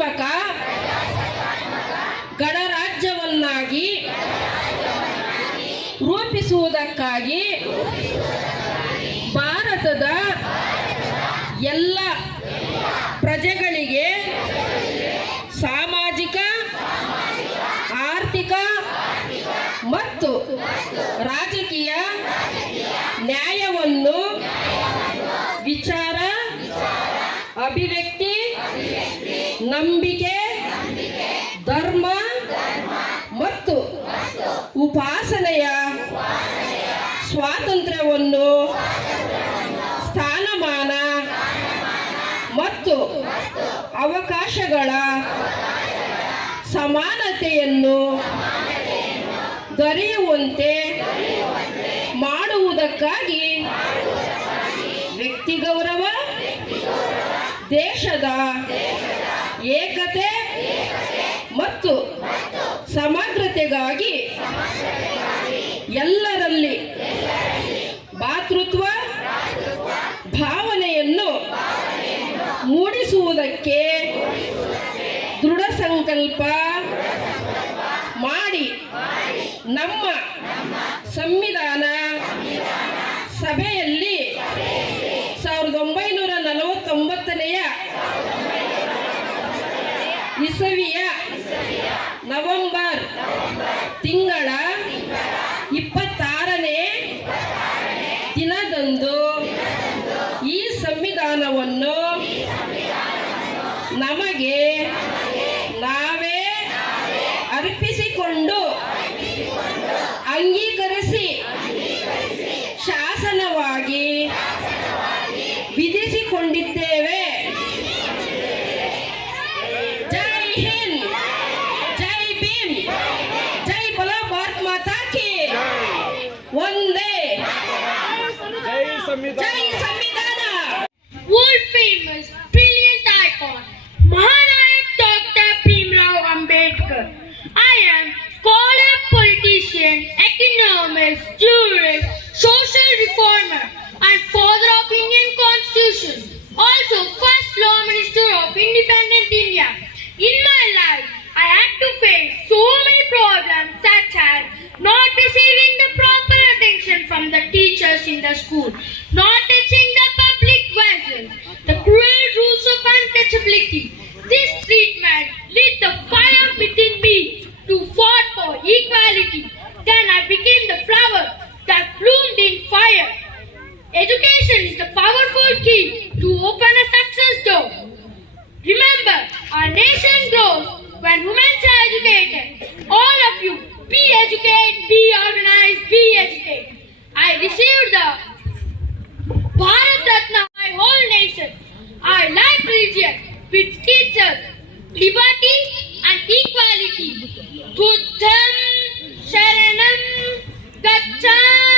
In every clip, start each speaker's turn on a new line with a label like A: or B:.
A: la cara. ಅವಕಾಶಗಳ ಸಮಾನತೆಯನ್ನು ದೊರೆಯುವಂತೆ ಮಾಡುವುದಕ್ಕಾಗಿ ವ್ಯಕ್ತಿ ಗೌರವ ದೇಶದ ಏಕತೆ ಮತ್ತು ಸಮಗ್ರತೆಗಾಗಿ ಎಲ್ಲರಲ್ಲಿ ಭಾತೃತ್ವ
B: The
C: time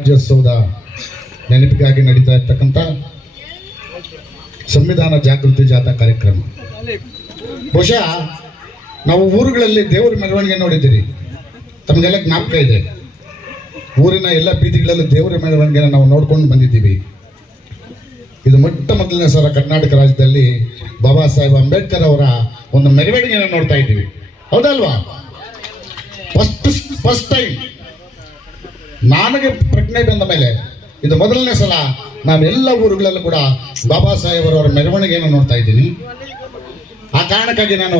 C: ಗಣರಾಜ್ಯೋತ್ಸವದ ನೆನಪಿಗಾಗಿ ನಡೀತಾ ಇರ್ತಕ್ಕಂಥ ಸಂವಿಧಾನ ಜಾಗೃತಿ ಜಾಥಾ ಕಾರ್ಯಕ್ರಮ. ಬಹುಶಃ ನಾವು ಊರುಗಳಲ್ಲಿ ದೇವರ ಮೆರವಣಿಗೆ ನೋಡಿದ್ದೀರಿ. ತಮಗೆಲ್ಲ ಜ್ಞಾಪಕ ಇದೆ. ಊರಿನ ಎಲ್ಲ ಬೀದಿಗಳಲ್ಲಿ ದೇವರ ಮೆರವಣಿಗೆನ ನಾವು ನೋಡ್ಕೊಂಡು ಬಂದಿದ್ದೀವಿ. ಇದು ಮೊಟ್ಟ ಮೊದಲನೇ ಸಲ ಕರ್ನಾಟಕ ರಾಜ್ಯದಲ್ಲಿ ಬಾಬಾ ಸಾಹೇಬ್ ಅಂಬೇಡ್ಕರ್ ಅವರ ಒಂದು ಮೆರವಣಿಗೆಯನ್ನು ನೋಡ್ತಾ ಇದ್ದೀವಿ. ಹೌದಲ್ವಾ? ಫಸ್ಟ್ ಫಸ್ಟ್ ಟೈಮ್ ನನಗೆ ಪ್ರಜ್ಞೆ ಬಂದ ಮೇಲೆ ಇದು ಮೊದಲನೇ ಸಲ ನಾವೆಲ್ಲ ಊರುಗಳಲ್ಲೂ ಕೂಡ ಬಾಬಾ ಸಾಹೇಬರವರ ಮೆರವಣಿಗೆಯನ್ನು ನೋಡ್ತಾ ಇದ್ದೀನಿ. ಆ ಕಾರಣಕ್ಕಾಗಿ ನಾನು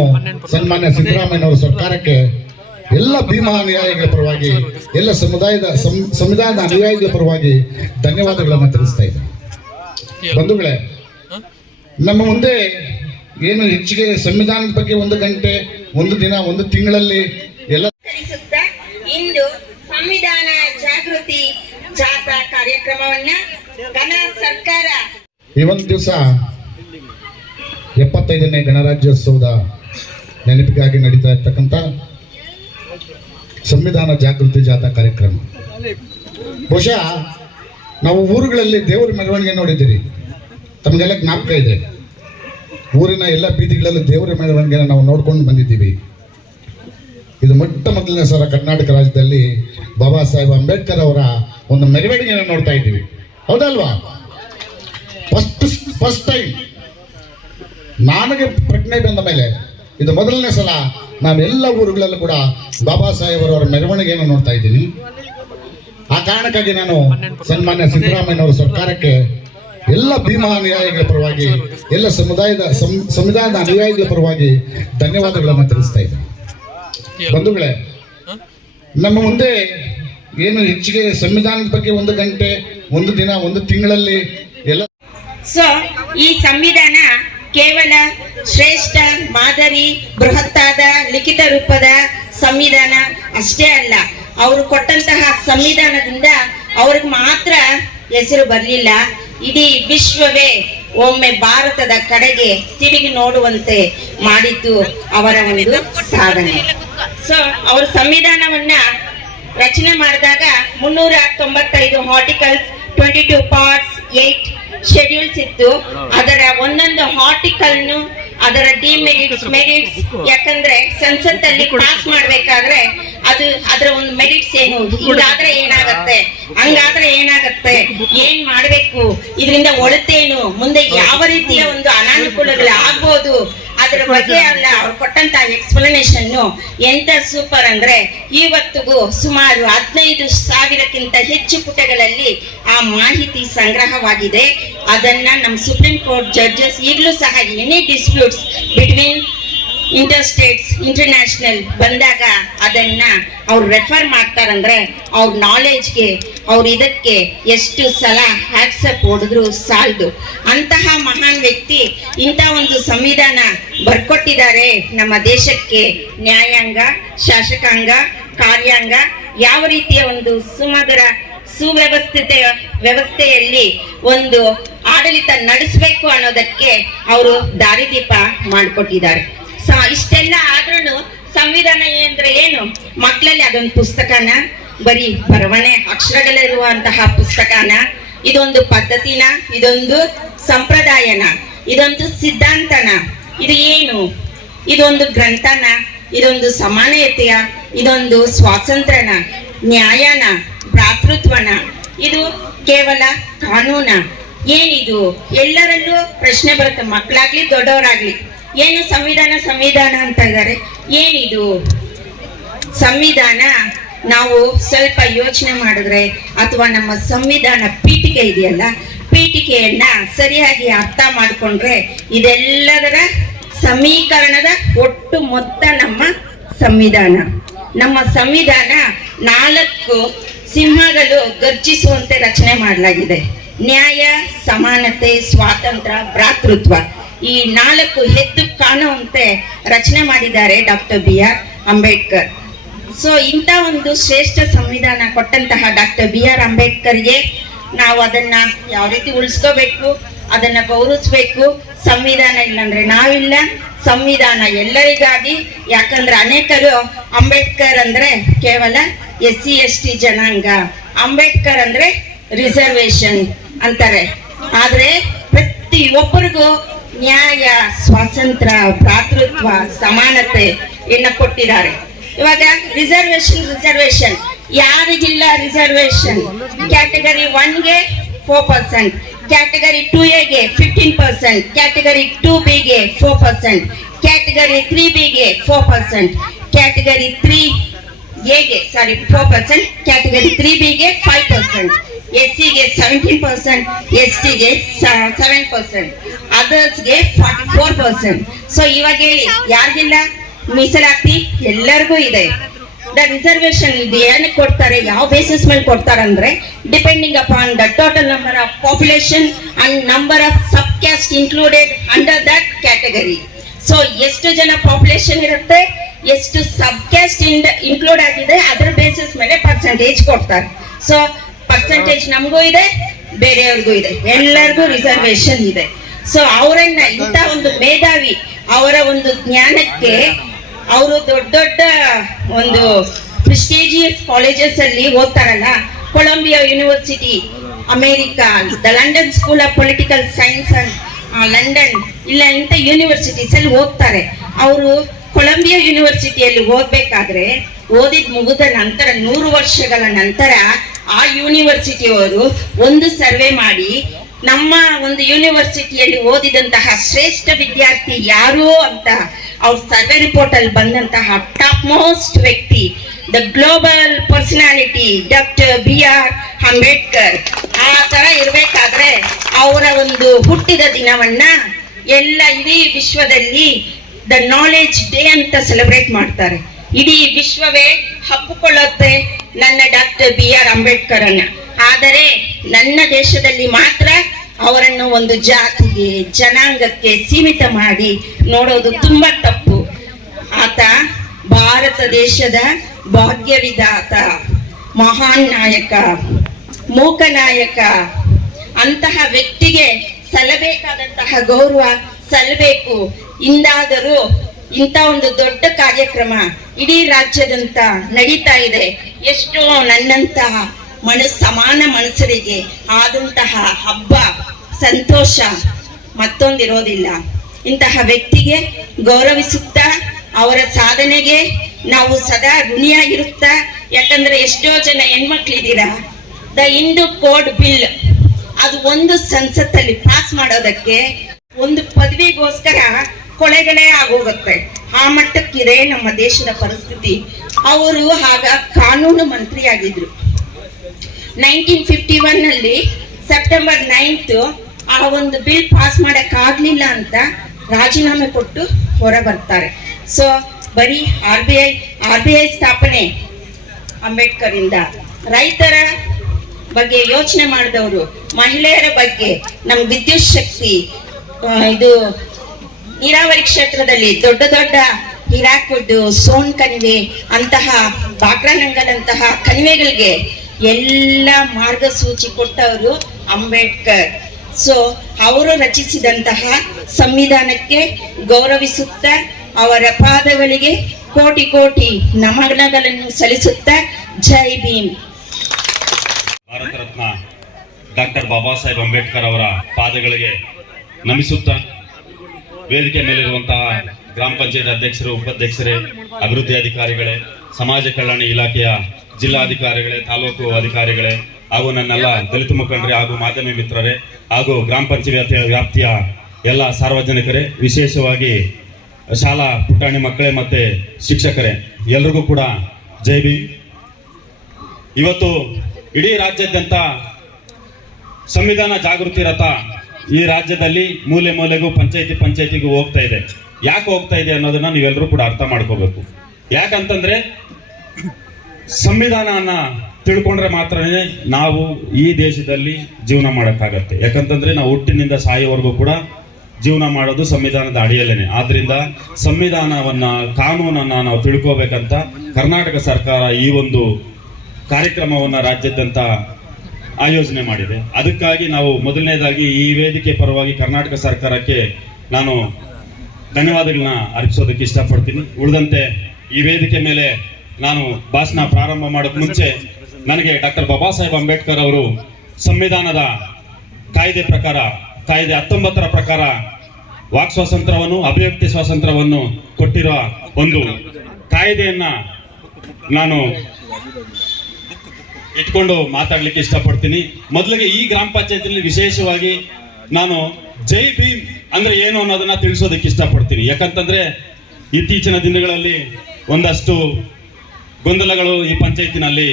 C: ಸನ್ಮಾನ್ಯ ಸಿದ್ದರಾಮಯ್ಯನವರ ಸರ್ಕಾರಕ್ಕೆ ಎಲ್ಲ ಭೀಮಾ ಅನುಯಾಯಿಗಳ ಪರವಾಗಿ, ಎಲ್ಲ ಸಮುದಾಯದ ಸಂವಿಧಾನದ ಅನುಯಾಯಿಗಳ ಪರವಾಗಿ ಧನ್ಯವಾದಗಳನ್ನು ತಿಳಿಸ್ತಾ ಇದ್ದೀನಿ. ಬಂಧುಗಳೇ, ನಮ್ಮ ಮುಂದೆ ಏನು ಹೆಚ್ಚಿಗೆ ಸಂವಿಧಾನದ ಬಗ್ಗೆ ಒಂದು ಗಂಟೆ, ಒಂದು ದಿನ, ಒಂದು ತಿಂಗಳಲ್ಲಿ ಎಲ್ಲ
D: ಇಂದು ಸಂವಿಧಾನ ಜಾಗೃತಿ ಜಾಥಾ ಕಾರ್ಯಕ್ರಮವನ್ನ ಕನ್ನಡ ಸರ್ಕಾರ
C: ಈ ಒಂದು ದಿವಸ ಎಪ್ಪತ್ತೈದನೇ ಗಣರಾಜ್ಯೋತ್ಸವದ ನೆನಪಿಗಾಗಿ ನಡೀತಾ ಇರ್ತಕ್ಕಂಥ ಸಂವಿಧಾನ ಜಾಗೃತಿ ಜಾಥಾ ಕಾರ್ಯಕ್ರಮ. ಬಹುಶಃ ನಾವು ಊರುಗಳಲ್ಲಿ ದೇವರ ಮೆರವಣಿಗೆ ನೋಡಿದ್ದೀರಿ. ತಮಗೆಲ್ಲ ಜ್ಞಾಪಕ ಇದೆ. ಊರಿನ ಎಲ್ಲ ಬೀದಿಗಳಲ್ಲೂ ದೇವರ ಮೆರವಣಿಗೆನ ನಾವು ನೋಡ್ಕೊಂಡು ಬಂದಿದ್ದೀವಿ. ಇದು ಮೊಟ್ಟ ಮೊದಲನೇ ಸಲ ಕರ್ನಾಟಕ ರಾಜ್ಯದಲ್ಲಿ ಬಾಬಾ ಸಾಹೇಬ್ ಅಂಬೇಡ್ಕರ್ ಅವರ ಒಂದು ಮೆರವಣಿಗೆಯನ್ನು ನೋಡ್ತಾ ಇದ್ದೀವಿ. ಹೌದಲ್ವಾ? ಫಸ್ಟ್ ಫಸ್ಟ್ ಟೈಮ್ ನನಗೆ ಪ್ರಜ್ಞೆ ಬಂದ ಮೇಲೆ ಇದು ಮೊದಲನೇ ಸಲ ನಾವೆಲ್ಲ ಊರುಗಳಲ್ಲೂ ಕೂಡ ಬಾಬಾ ಸಾಹೇಬರವರ ಮೆರವಣಿಗೆಯನ್ನು ನೋಡ್ತಾ ಇದ್ದೀನಿ. ಆ ಕಾರಣಕ್ಕಾಗಿ ನಾನು ಸನ್ಮಾನ್ಯ ಸಿದ್ದರಾಮಯ್ಯನವರ ಸರ್ಕಾರಕ್ಕೆ ಎಲ್ಲ ಭೀಮಾ ಅನುಯಾಯಿಗಳ ಪರವಾಗಿ, ಎಲ್ಲ ಸಮುದಾಯದ ಸಂವಿಧಾನದ ಅನುಯಾಯಿಗಳ ಪರವಾಗಿ ಧನ್ಯವಾದಗಳನ್ನು ತಿಳಿಸ್ತಾ ಇದ್ದೀನಿ. ಬಂಧುಗಳೇ ನಮ್ಮ ಮುಂದೆ ಏನು ಹೆಚ್ಚಿಗೆ ಸಂವಿಧಾನದ ಬಗ್ಗೆ ಒಂದು ಗಂಟೆ ಒಂದು ದಿನ ಒಂದು ತಿಂಗಳಲ್ಲಿ ಎಲ್ಲ
D: ಸೊ ಈ ಸಂವಿಧಾನ ಕೇವಲ ಶ್ರೇಷ್ಠ ಮಾದರಿ ಬೃಹತ್ತಾದ ಲಿಖಿತ ರೂಪದ ಸಂವಿಧಾನ ಅಷ್ಟೇ ಅಲ್ಲ. ಅವರು ಕೊಟ್ಟಂತಹ ಸಂವಿಧಾನದಿಂದ ಅವ್ರಿಗೆ ಮಾತ್ರ ಹೆಸರು ಬರಲಿಲ್ಲ. ಇಡೀ ವಿಶ್ವವೇ ಒಮ್ಮೆ ಭಾರತದ ಕಡೆಗೆ ತಿರುಗಿ ನೋಡುವಂತೆ ಮಾಡಿದ್ದು ಅವರ ಒಂದು ಸಾಧನೆ. ಸೊ ಅವ್ರ ಸಂವಿಧಾನವನ್ನ ರಚನೆ ಮಾಡಿದಾಗ ಮುನ್ನೂರ ತೊಂಬತ್ತೈದು articles twenty two parts eight schedules ಇತ್ತು ಅದರ ಒಂದೊಂದು ಆರ್ಟಿಕಲ್ನು ಅದರ ಡಿಮೆರಿಟ್ಸ್ ಮೆರಿಟ್ಸ್ ಯಾಕಂದ್ರೆ ಸಂಸತ್ತಲ್ಲಿ ಪಾಸ್ ಮಾಡ್ಬೇಕಾದ್ರೆ ಅದು ಅದರ ಒಂದು ಮೆರಿಟ್ಸ್ ಏನು? ಹಿಂಗಾದ್ರೆ ಏನಾಗತ್ತೆ? ಹಂಗಾದ್ರೆ ಏನಾಗತ್ತೆ? ಏನ್ ಮಾಡ್ಬೇಕು? ಇದರಿಂದ ಒಳತೇನು? ಮುಂದೆ ಯಾವ ರೀತಿಯ ಒಂದು ಅನಾನುಕೂಲಗಳು ಆಗ್ಬೋದು? ಅದ್ರ ಬಗ್ಗೆ ಅಲ್ಲ, ಅವ್ರು ಕೊಟ್ಟಂತ ಎಕ್ಸ್ಪ್ಲನೇಷನ್ ಎಂತ ಸೂಪರ್ ಅಂದ್ರೆ ಇವತ್ತಿಗೂ ಸುಮಾರು ಹದಿನೈದು ಸಾವಿರಕ್ಕಿಂತ ಹೆಚ್ಚು ಪುಟಗಳಲ್ಲಿ ಆ ಮಾಹಿತಿ ಸಂಗ್ರಹವಾಗಿದೆ. ಅದನ್ನ ನಮ್ಮ ಸುಪ್ರೀಂ ಕೋರ್ಟ್ ಜಡ್ಜಸ್ ಈಗಲೂ ಸಹ any disputes between inter states international ಬಂದಾಗ ಅದನ್ನ ಅವ್ರು ರೆಫರ್ ಮಾಡ್ತಾರಂದ್ರೆ ಅವ್ರ ನಾಲೆಜ್ಗೆ ಅವ್ರ ಇದಕ್ಕೆ ಎಷ್ಟು ಸಲ ಹ್ಯಾಟ್ಸಪ್ ಹೊಡೆದ್ರು ಸಾಲದು. ಅಂತಹ ಮಹಾನ್ ವ್ಯಕ್ತಿ ಇಂಥ ಒಂದು ಸಂವಿಧಾನ ಬರ್ಕೊಟ್ಟಿದ್ದಾರೆ ನಮ್ಮ ದೇಶಕ್ಕೆ. ನ್ಯಾಯಾಂಗ, ಶಾಸಕಾಂಗ, ಕಾರ್ಯಾಂಗ ಯಾವ ರೀತಿಯ ಒಂದು ಸುಮಧುರ ಸುವ್ಯವಸ್ಥಿತ ವ್ಯವಸ್ಥೆಯಲ್ಲಿ ಒಂದು ಆಡಳಿತ ನಡೆಸಬೇಕು ಅನ್ನೋದಕ್ಕೆ ಅವರು ದಾರಿದೀಪ ಮಾಡಿಕೊಟ್ಟಿದ್ದಾರೆ. ಇಷ್ಟೆಲ್ಲ ಆದ್ರೂ ಸಂವಿಧಾನ ಅಂದ್ರೆ ಏನು? ಮಕ್ಕಳಲ್ಲಿ ಅದೊಂದು ಪುಸ್ತಕನ, ಬರೀ ಬರವಣೆ, ಅಕ್ಷರಗಳಿರುವಂತಹ ಪುಸ್ತಕನ, ಇದೊಂದು ಪದ್ಧತಿನ, ಇದೊಂದು ಸಂಪ್ರದಾಯನ, ಇದೊಂದು ಸಿದ್ಧಾಂತನ, ಇದು ಏನು? ಇದೊಂದು ಗ್ರಂಥನ, ಇದೊಂದು ಸಮಾನತೆಯ, ಇದೊಂದು ಸ್ವಾತಂತ್ರ್ಯನ, ನ್ಯಾಯನ, ಭ್ರಾತೃತ್ವನ, ಇದು ಕೇವಲ ಕಾನೂನ. ಏನಿದು? ಎಲ್ಲರಲ್ಲೂ ಪ್ರಶ್ನೆ ಬರುತ್ತೆ ಮಕ್ಕಳಾಗ್ಲಿ ದೊಡ್ಡವರಾಗ್ಲಿ. ಏನು ಸಂವಿಧಾನ ಸಂವಿಧಾನ ಅಂತ ಇದ್ದಾರೆ? ಏನಿದು? ಸಂವಿಧಾನ, ನಾವು ಸ್ವಲ್ಪ ಯೋಚನೆ ಮಾಡಿದ್ರೆ ಅಥವಾ ನಮ್ಮ ಸಂವಿಧಾನ ಪೀಠಿಕೆ ಇದೆಯಲ್ಲ, ಪೀಠಿಕೆಯನ್ನ ಸರಿಯಾಗಿ ಅರ್ಥ ಮಾಡಿಕೊಂಡ್ರೆ ಇದೆಲ್ಲದರ ಸಮೀಕರಣದ ಒಟ್ಟು ಮೊತ್ತ ನಮ್ಮ ಸಂವಿಧಾನ. ನಮ್ಮ ಸಂವಿಧಾನ ನಾಲ್ಕು ಸಿಂಹಗಳು ಗರ್ಜಿಸುವಂತೆ ರಚನೆ ಮಾಡಲಾಗಿದೆ. ನ್ಯಾಯ, ಸಮಾನತೆ, ಸ್ವಾತಂತ್ರ್ಯ, ಭ್ರಾತೃತ್ವ. ಈ ನಾಲ್ಕು ಎದ್ದು ಕಾಣುವಂತೆ ರಚನೆ ಮಾಡಿದ್ದಾರೆ doctor B R Ambedkar. So ಇಂಥ ಒಂದು ಶ್ರೇಷ್ಠ ಸಂವಿಧಾನ ಕೊಟ್ಟಂತಹ ಡಾಕ್ಟರ್ ಬಿ ಆರ್ ಅಂಬೇಡ್ಕರ್ಗೆ ನಾವು ಅದನ್ನ ಯಾವ ರೀತಿ ಉಳಿಸ್ಕೋಬೇಕು, ಅದನ್ನ ಗೌರವಿಸ್ಬೇಕು, ಸಂವಿಧಾನ ಇಲ್ಲಂದ್ರೆ ನಾವಿಲ್ಲ, ಸಂವಿಧಾನ ಎಲ್ಲರಿಗಾಗಿ, ಯಾಕಂದ್ರೆ ಅನೇಕರು ಅಂಬೇಡ್ಕರ್ ಅಂದ್ರೆ ಕೇವಲ ಎಸ್ ಸಿ ಎಸ್ ಟಿ ಜನಾಂಗ. ಅಂಬೇಡ್ಕರ್ ಅಂದ್ರೆ ರಿಸರ್ವೇಶನ್ ಅಂತಾರೆ. ಆದ್ರೆ ಪ್ರತಿಯೊಬ್ಬರಿಗೂ ನ್ಯಾಯ ಸ್ವಾತಂತ್ರ್ಯ ಭ್ರಾತೃತ್ವ, ಸಮಾನತೆ ಎನ್ನ ಕೊಟ್ಟಿದ್ದಾರೆ. ಇವಾಗ ರಿಸರ್ವೇಶನ್ ರಿಸರ್ವೇಶನ್ ಯಾರಿಗಿಲ್ಲ ರಿಸರ್ವೇಶನ್ ಕ್ಯಾಟಗರಿ ಒನ್ಗೆ ಫೋರ್ ಪರ್ಸೆಂಟ್ ಕ್ಯಾಟಗರಿ ಟೂ ಎಗೆ ಫಿಫ್ಟೀನ್ ಪರ್ಸೆಂಟ್ ಕ್ಯಾಟಗರಿ ಟೂ ಬಿಗೆ ಫೋರ್ ಪರ್ಸೆಂಟ್ ಕ್ಯಾಟಗರಿ ತ್ರೀ ಬಿಗೆ ಫೋರ್ ಪರ್ಸೆಂಟ್ ಕ್ಯಾಟಗರಿ ತ್ರೀ ಎಗೆ sorry four percent category three ಬಿಗೆ ಫೈವ್ ಪರ್ಸೆಂಟ್ ಎಸ್ ಸಿಗೆ ಸೆವೆಂಟೀನ್ ಪರ್ಸೆಂಟ್ ಎಸ್ ಟಿಗೆ seven percent ಅದರ್ಸ್ಗೆ forty four percent so ಇವಾಗ ಹೇಳಿ, ಯಾರಿಗಿಲ್ಲ? ಮೀಸಲಾತಿ ಎಲ್ಲರಿಗೂ ಇದೆ. ದ ರಿಸರ್ವೇಶನ್ ಇದು ಏನಕ್ಕೆ ಕೊಡ್ತಾರೆ, ಯಾವ ಬೇಸಿಸ್ ಮೇಲೆ ಕೊಡ್ತಾರೆ ಅಂದ್ರೆ depending upon the total number of population and number of sub caste included under that category so ಎಷ್ಟು ಜನ ಪಾಪ್ಯುಲೇಷನ್ ಇರುತ್ತೆ, ಎಷ್ಟು ಸಬ್ ಕ್ಯಾಸ್ಟ್ ಇನ್ಕ್ಲೂಡ್ ಆಗಿದೆ, ಅದರ ಬೇಸಿಸ್ ಮೇಲೆ ಪರ್ಸೆಂಟೇಜ್ ಕೊಡ್ತಾರೆ. ಸೊ ಪರ್ಸೆಂಟೇಜ್ ನಮಗೂ ಇದೆ, ಬೇರೆಯವ್ರಿಗೂ ಇದೆ. ಎಲ್ಲರಿಗೂ ರಿಸರ್ವೇಶನ್ ಇದೆ. ಸೊ ಅವರನ್ನ ಇಂಥ ಒಂದು ಮೇಧಾವಿ ಅವರ ಒಂದು ಜ್ಞಾನಕ್ಕೆ ಅವರು ದೊಡ್ಡ ದೊಡ್ಡ ಒಂದು ಪ್ರಿಸ್ಟೇಜಿಯಸ್ ಕಾಲೇಜಸ್ ಅಲ್ಲಿ ಓದ್ತಾರಲ್ಲ Columbia University America the London School of Political Science London ಇಲ್ಲ, ಇಂಥ ಯೂನಿವರ್ಸಿಟೀಸ್ ಅಲ್ಲಿ ಓದ್ತಾರೆ. ಅವರು ಕೊಲಂಬಿಯಾ ಯೂನಿವರ್ಸಿಟಿಯಲ್ಲಿ ಓದ್ಬೇಕಾದ್ರೆ, ಓದಿದ್ ಮುಗಿದ ನಂತರ ನೂರು ವರ್ಷಗಳ ನಂತರ ಆ ಯೂನಿವರ್ಸಿಟಿಯವರು ಒಂದು ಸರ್ವೆ ಮಾಡಿ ನಮ್ಮ ಒಂದು ಯೂನಿವರ್ಸಿಟಿಯಲ್ಲಿ ಓದಿದಂತಹ ಶ್ರೇಷ್ಠ ವಿದ್ಯಾರ್ಥಿ ಯಾರು ಅಂತ ಅವ್ರ ಸರ್ವೆ ರಿಪೋರ್ಟ್ ಅಲ್ಲಿ ಬಂದಂತಹ ಟಾಪ್ ಮೋಸ್ಟ್ ವ್ಯಕ್ತಿ the global personality doctor B R Ambedkar. ಆ ತರ ಇರ್ಬೇಕಾದ್ರೆ ಅವರ ಒಂದು ಹುಟ್ಟಿದ ದಿನವನ್ನ ಎಲ್ಲ ಇಡೀ ವಿಶ್ವದಲ್ಲಿ ದ ನಾಲೆಜ್ ಡೇ ಅಂತ ಸೆಲೆಬ್ರೇಟ್ ಮಾಡ್ತಾರೆ. ಇಡೀ ವಿಶ್ವವೇ ಹಪ್ಪಿಕೊಳ್ಳುತ್ತೆ ನನ್ನ ಡಾಕ್ಟರ್ ಬಿ ಆರ್ ಅಂಬೇಡ್ಕರ್ ಅನ್ನ ಆದರೆ ನನ್ನ ದೇಶದಲ್ಲಿ ಮಾತ್ರ ಅವರನ್ನು ಒಂದು ಜಾತಿಗೆ, ಜನಾಂಗಕ್ಕೆ ಸೀಮಿತ ಮಾಡಿ ನೋಡೋದು ತುಂಬಾ ತಪ್ಪು. ಆತ ಭಾರತ ದೇಶದ ಭಾಗ್ಯವಿದಾತ ಮಹಾನ್ ನಾಯಕ, ಮೂಕ ನಾಯಕ. ಅಂತಹ ವ್ಯಕ್ತಿಗೆ ಸಲ್ಲಬೇಕಾದಂತಹ ಗೌರವ ಸಲ್ಲಬೇಕು. ಇಂದಾದರೂ ಇಂಥ ಒಂದು ದೊಡ್ಡ ಕಾರ್ಯಕ್ರಮ ಇಡೀ ರಾಜ್ಯದಂತ ನಡೀತಾ ಇದೆ. ಎಷ್ಟೋ ನನ್ನಂತಹ ಮನಸ್ ಸಮಾನ ಮನಸ್ಸರಿಗೆ ಆದಂತಹ ಹಬ್ಬ, ಸಂತೋಷ ಮತ್ತೊಂದಿರೋದಿಲ್ಲ. ಇಂತಹ ವ್ಯಕ್ತಿಗೆ ಗೌರವಿಸುತ್ತಾ, ಅವರ ಸಾಧನೆಗೆ ನಾವು ಸದಾ ಋಣಿಯಾಗಿರುತ್ತಾ, ಯಾಕಂದ್ರೆ ಎಷ್ಟೋ ಜನ ಹೆಣ್ಮಕ್ಳಿದ್ದೀರಾ? ದ ಹಿಂದೂ ಕೋಡ್ ಬಿಲ್, ಅದು ಒಂದು ಸಂಸತ್ತಲ್ಲಿ ಪಾಸ್ ಮಾಡೋದಕ್ಕೆ ಒಂದು ಪದವಿಗೋಸ್ಕರ ಕೊಳೆಗಳೇ ಆಗೋಗುತ್ತೆ. ಆ ಮಟ್ಟಕ್ಕಿದೆ ನಮ್ಮ ದೇಶದ ಪರಿಸ್ಥಿತಿ. ಅವರು ಆಗ ಕಾನೂನು ಮಂತ್ರಿ ಆಗಿದ್ರು ನೈನ್ಟೀನ್ ಫಿಫ್ಟಿ ಒನ್ ಅಲ್ಲಿ ಸೆಪ್ಟೆಂಬರ್ ನೈನ್ತ್ ಆ ಒಂದು ಬಿಲ್ ಪಾಸ್ ಮಾಡಕ್ ಆಗ್ಲಿಲ್ಲ ಅಂತ ರಾಜೀನಾಮೆ ಕೊಟ್ಟು ಹೊರ ಬರ್ತಾರೆ ಸೊ, ಬರೀ R B I, R B I ಸ್ಥಾಪನೆ ಅಂಬೇಡ್ಕರ್ ಇಂದ ರೈತರ ಬಗ್ಗೆ ಯೋಚನೆ ಮಾಡಿದವರು, ಮಹಿಳೆಯರ ಬಗ್ಗೆ ನಮ್ ವಿದ್ಯುತ್ ಶಕ್ತಿ ಇದು ನೀರಾವರಿ ಕ್ಷೇತ್ರದಲ್ಲಿ ದೊಡ್ಡ ದೊಡ್ಡ ಹಿರಾಕುಡ್ಡು, ಸೋನ್ ಕಣಿವೆ ಅಂತಹ ಬಾಕ್ರಾನಂಗಲ್ ಅಂತಹ ಕಣಿವೆಗಳಿಗೆ ಎಲ್ಲ ಮಾರ್ಗಸೂಚಿ ಕೊಟ್ಟವರು ಅಂಬೇಡ್ಕರ್. ಸೊ ಅವರು ರಚಿಸಿದಂತಹ ಸಂವಿಧಾನಕ್ಕೆ ಗೌರವಿಸುತ್ತ ಅವರ ಪಾದಗಳಿಗೆ ಕೋಟಿ ಕೋಟಿ ನಮನಗಳನ್ನು ಸಲ್ಲಿಸುತ್ತ ಜೈ ಭೀಮ್.
E: ಭಾರತ ರತ್ನ ಡಾಕ್ಟರ್ ಬಾಬಾ ಸಾಹೇಬ್ ಅಂಬೇಡ್ಕರ್ ಅವರ ಪಾದಗಳಿಗೆ ನಮಿಸುತ್ತಾ ವೇದಿಕೆ ಮೇಲಿರುವಂತಹ ಗ್ರಾಮ ಪಂಚಾಯತ್ ಅಧ್ಯಕ್ಷರು, ಉಪಾಧ್ಯಕ್ಷರೇ, ಅಭಿವೃದ್ಧಿ ಅಧಿಕಾರಿಗಳೇ, ಸಮಾಜ ಕಲ್ಯಾಣ ಇಲಾಖೆಯ ಜಿಲ್ಲಾಧಿಕಾರಿಗಳೇ, ತಾಲೂಕು ಅಧಿಕಾರಿಗಳೇ, ಹಾಗೂ ನನ್ನೆಲ್ಲ ದಲಿತ ಮುಖಂಡರೇ ಹಾಗೂ ಮಾಧ್ಯಮ ಮಿತ್ರರೇ, ಹಾಗೂ ಗ್ರಾಮ ಪಂಚಾಯತ್ ವ್ಯಾಪ್ತಿಯ ಎಲ್ಲ ಸಾರ್ವಜನಿಕರೇ, ವಿಶೇಷವಾಗಿ ಶಾಲಾ ಪುಟಾಣಿ ಮಕ್ಕಳೇ ಮತ್ತೆ ಶಿಕ್ಷಕರೇ, ಎಲ್ರಿಗೂ ಕೂಡ ಜೈ ಬಿ ಇವತ್ತು ಇಡೀ ರಾಜ್ಯಾದ್ಯಂತ ಸಂವಿಧಾನ ಜಾಗೃತಿ ರಥ ಈ ರಾಜ್ಯದಲ್ಲಿ ಮೂಲೆ ಮೂಲೆಗೂ, ಪಂಚಾಯತಿ ಪಂಚಾಯತಿಗೂ ಹೋಗ್ತಾ ಇದೆ. ಯಾಕೆ ಹೋಗ್ತಾ ಇದೆ ಅನ್ನೋದನ್ನ ನೀವೆಲ್ಲರೂ ಕೂಡ ಅರ್ಥ ಮಾಡ್ಕೋಬೇಕು. ಯಾಕಂತಂದ್ರೆ ಸಂವಿಧಾನವನ್ನ ತಿಳ್ಕೊಂಡ್ರೆ ಮಾತ್ರನೇ ನಾವು ಈ ದೇಶದಲ್ಲಿ ಜೀವನ ಮಾಡೋಕ್ಕಾಗತ್ತೆ. ಯಾಕಂತಂದ್ರೆ ನಾವು ಹುಟ್ಟಿನಿಂದ ಸಾಯೋವರೆಗೂ ಕೂಡ ಜೀವನ ಮಾಡೋದು ಸಂವಿಧಾನದ ಅಡಿಯಲ್ಲೇನೆ. ಆದ್ರಿಂದ ಸಂವಿಧಾನವನ್ನ, ಕಾನೂನನ್ನ ನಾವು ತಿಳ್ಕೋಬೇಕಂತ ಕರ್ನಾಟಕ ಸರ್ಕಾರ ಈ ಒಂದು ಕಾರ್ಯಕ್ರಮವನ್ನ ರಾಜ್ಯಾದ್ಯಂತ ಆಯೋಜನೆ ಮಾಡಿದೆ. ಅದಕ್ಕಾಗಿ ನಾವು ಮೊದಲನೇದಾಗಿ ಈ ವೇದಿಕೆ ಪರವಾಗಿ ಕರ್ನಾಟಕ ಸರ್ಕಾರಕ್ಕೆ ನಾನು ಧನ್ಯವಾದಗಳನ್ನ ಅರ್ಪಿಸೋದಕ್ಕೆ ಇಷ್ಟಪಡ್ತೀನಿ. ಉಳಿದಂತೆ ಈ ವೇದಿಕೆ ಮೇಲೆ ನಾನು ಭಾಷಣ ಪ್ರಾರಂಭ ಮಾಡೋಕ್ ಮುಂಚೆ ನನಗೆ ಡಾಕ್ಟರ್ ಬಾಬಾ ಸಾಹೇಬ್ ಅಂಬೇಡ್ಕರ್ ಅವರು ಸಂವಿಧಾನದ ಕಾಯ್ದೆ ಪ್ರಕಾರ, ಕಾಯ್ದೆ ಹತ್ತೊಂಬತ್ತರ ಪ್ರಕಾರ ವಾಕ್ ಸ್ವಾತಂತ್ರ್ಯವನ್ನು, ಅಭಿವ್ಯಕ್ತಿ ಸ್ವಾತಂತ್ರ್ಯವನ್ನು ಕೊಟ್ಟಿರುವ ಒಂದು ಕಾಯ್ದೆಯನ್ನ ನಾನು ಇಟ್ಕೊಂಡು ಮಾತಾಡ್ಲಿಕ್ಕೆ ಇಷ್ಟಪಡ್ತೀನಿ. ಮೊದಲಿಗೆ ಈ ಗ್ರಾಮ ಪಂಚಾಯತಿನಲ್ಲಿ ವಿಶೇಷವಾಗಿ ನಾನು ಜೈ ಭೀಮ್ ಅಂದ್ರೆ ಏನು ಅನ್ನೋದನ್ನ ತಿಳಿಸೋದಕ್ಕೆ ಇಷ್ಟಪಡ್ತೀನಿ. ಯಾಕಂತಂದ್ರೆ ಇತ್ತೀಚಿನ ದಿನಗಳಲ್ಲಿ ಒಂದಷ್ಟು ಗೊಂದಲಗಳು ಈ ಪಂಚಾಯತಿನಲ್ಲಿ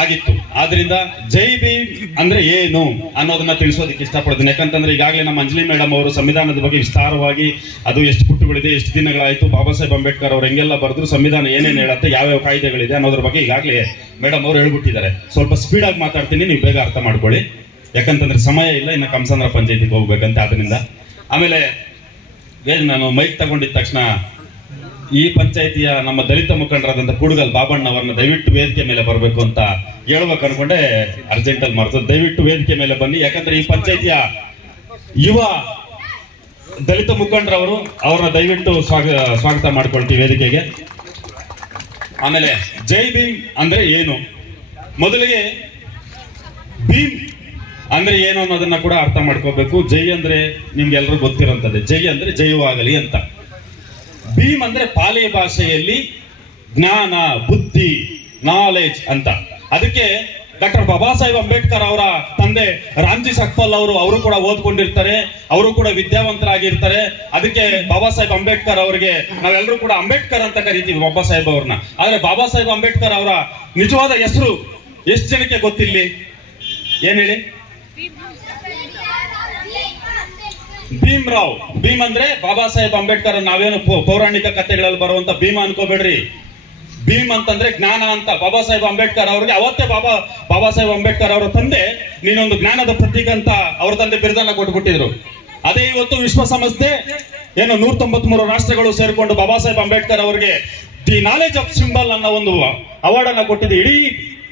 E: ಆಗಿತ್ತು. ಆದ್ರಿಂದ ಜೈ ಭೀಮ್ ಅಂದ್ರೆ ಏನು ಅನ್ನೋದನ್ನ ತಿಳಿಸೋದಕ್ಕೆ ಇಷ್ಟಪಡ್ತೀನಿ. ಯಾಕಂತಂದ್ರೆ ಈಗಾಗಲೇ ನಮ್ಮ ಅಂಜಲಿ ಮೇಡಮ್ ಅವರು ಸಂವಿಧಾನದ ಬಗ್ಗೆ ವಿಸ್ತಾರವಾಗಿ ಅದು ಎಷ್ಟು ಪುಟ್ಟುಗಳಿದೆ, ಎಷ್ಟು ದಿನಗಳಾಯ್ತು, ಬಾಬಾ ಸಾಹೇಬ್ ಅಂಬೇಡ್ಕರ್ ಅವ್ರು ಹೆಂಗೆಲ್ಲ ಬರೆದ್ರು, ಸಂವಿಧಾನ ಏನೇನು ಹೇಳುತ್ತೆ, ಯಾವ್ಯಾವ ಕಾಯ್ದೆಗಳಿದೆ ಅನ್ನೋದ್ರ ಬಗ್ಗೆ ಈಗಾಗಲೇ ಮೇಡಮ್ ಅವರು ಹೇಳ್ಬಿಟ್ಟಿದ್ದಾರೆ. ಸ್ವಲ್ಪ ಸ್ಪೀಡ್ ಆಗಿ ಮಾತಾಡ್ತೀನಿ, ನೀವು ಬೇಗ ಅರ್ಥ ಮಾಡ್ಕೊಳ್ಳಿ. ಯಾಕಂತಂದ್ರೆ ಸಮಯ ಇಲ್ಲ, ಇನ್ನು ಕಂಸಂದ್ರ ಪಂಚಾಯತಿಗೆ ಹೋಗ್ಬೇಕಂತೆ ಅದರಿಂದ ಆಮೇಲೆ, ಏನು ನಾನು ಮೈಕ್ ತಗೊಂಡಿದ ತಕ್ಷಣ ಈ ಪಂಚಾಯತಿಯ ನಮ್ಮ ದಲಿತ ಮುಖಂಡರಾದಂಥ ಕೂಡುಗಲ್ ಬಾಬಣ್ಣ ಅವರನ್ನ ದಯವಿಟ್ಟು ವೇದಿಕೆ ಮೇಲೆ ಬರಬೇಕು ಅಂತ ಹೇಳ್ಬೇಕು ಅನ್ಕೊಂಡೆ ಅರ್ಜೆಂಟ್ ಅಲ್ಲಿ ಮಾಡ್ತದೆ ದಯವಿಟ್ಟು ವೇದಿಕೆ ಮೇಲೆ ಬನ್ನಿ. ಯಾಕಂದ್ರೆ ಈ ಪಂಚಾಯತಿಯ ಯುವ ದಲಿತ ಮುಖಂಡರವರು ಅವ್ರನ್ನ ದಯವಿಟ್ಟು ಸ್ವಾಗ, ಸ್ವಾಗತ ಮಾಡ್ಕೊಳ್ತೀವಿ ವೇದಿಕೆಗೆ. ಆಮೇಲೆ ಜೈ ಭೀಮ್ ಅಂದ್ರೆ ಏನು? ಮೊದಲಿಗೆ ಭೀಮ್ ಅಂದ್ರೆ ಏನು ಅನ್ನೋದನ್ನ ಕೂಡ ಅರ್ಥ ಮಾಡ್ಕೋಬೇಕು. ಜೈ ಅಂದ್ರೆ ನಿಮ್ಗೆ ಎಲ್ರಿಗೂ ಗೊತ್ತಿರೋಂಥದ್ದೇ. ಜೈ ಅಂದ್ರೆ ಜೈವಾಗಲಿ ಅಂತ. ಭೀಮ್ ಅಂದ್ರೆ ಪಾಲಿ ಭಾಷೆಯಲ್ಲಿ ಜ್ಞಾನ, ಬುದ್ಧಿ ನಾಲೆಜ್ ಅಂತ. ಅದಕ್ಕೆ ಡಾಕ್ಟರ್ ಬಾಬಾ ಸಾಹೇಬ್ ಅಂಬೇಡ್ಕರ್ ಅವರ ತಂದೆ ರಾಮ್ಜಿ ಸಕ್ಪಲ್ ಅವರು ಅವರು ಕೂಡ ಓದ್ಕೊಂಡಿರ್ತಾರೆ, ಅವರು ಕೂಡ ವಿದ್ಯಾವಂತರಾಗಿರ್ತಾರೆ. ಅದಕ್ಕೆ ಬಾಬಾ ಸಾಹೇಬ್ ಅಂಬೇಡ್ಕರ್ ಅವರಿಗೆ ನಾವೆಲ್ಲರೂ ಕೂಡ ಅಂಬೇಡ್ಕರ್ ಅಂತ ಕರಿತೀವಿ ಬಾಬಾ ಸಾಹೇಬ್ ಅವ್ರನ್ನ. ಆದ್ರೆ ಬಾಬಾ ಸಾಹೇಬ್ ಅಂಬೇಡ್ಕರ್ ಅವರ ನಿಜವಾದ ಹೆಸರು ಎಷ್ಟು ಜನಕ್ಕೆ ಗೊತ್ತಿಲ್ಲ ಏನ್ ಹೇಳಿ? ಭೀಮ್ ರಾವ್. ಭೀಮ್ ಅಂದ್ರೆ ಬಾಬಾ ಸಾಹೇಬ್ ಅಂಬೇಡ್ಕರ್ ನಾವೇನು ಪೌರಾಣಿಕ ಕಥೆಗಳಲ್ಲಿ ಬರುವಂತ ಭೀಮ ಅನ್ಕೋಬೇಡ್ರಿ. ಭೀಮ್ ಅಂತಂದ್ರೆ ಜ್ಞಾನ ಅಂತ. ಬಾಬಾ ಸಾಹೇಬ್ ಅಂಬೇಡ್ಕರ್ ಅವರಿಗೆ ಅವತ್ತೇ ಬಾಬಾ ಬಾಬಾ ಸಾಹೇಬ್ ಅಂಬೇಡ್ಕರ್ ಅವರ ತಂದೆ ನೀನೊಂದು ಜ್ಞಾನದ ಪ್ರತೀಕ ಅಂತ ಅವ್ರ ತಂದೆ ಬಿರುದನ್ನ ಕೊಟ್ಬಿಟ್ಟಿದ್ರು. ಅದೇ ಇವತ್ತು ವಿಶ್ವಸಂಸ್ಥೆ, ಏನು ನೂರ ತೊಂಬತ್ಮೂರು ರಾಷ್ಟ್ರಗಳು ಸೇರಿಕೊಂಡು ಬಾಬಾ ಸಾಹೇಬ್ ಅಂಬೇಡ್ಕರ್ ಅವರಿಗೆ ದಿ ನಾಲೆಜ್ ಆಫ್ ಸಿಂಬಲ್ ಅನ್ನೋ ಒಂದು ಅವಾರ್ಡ್ ಅನ್ನ ಕೊಟ್ಟಿದೆ. ಇಡೀ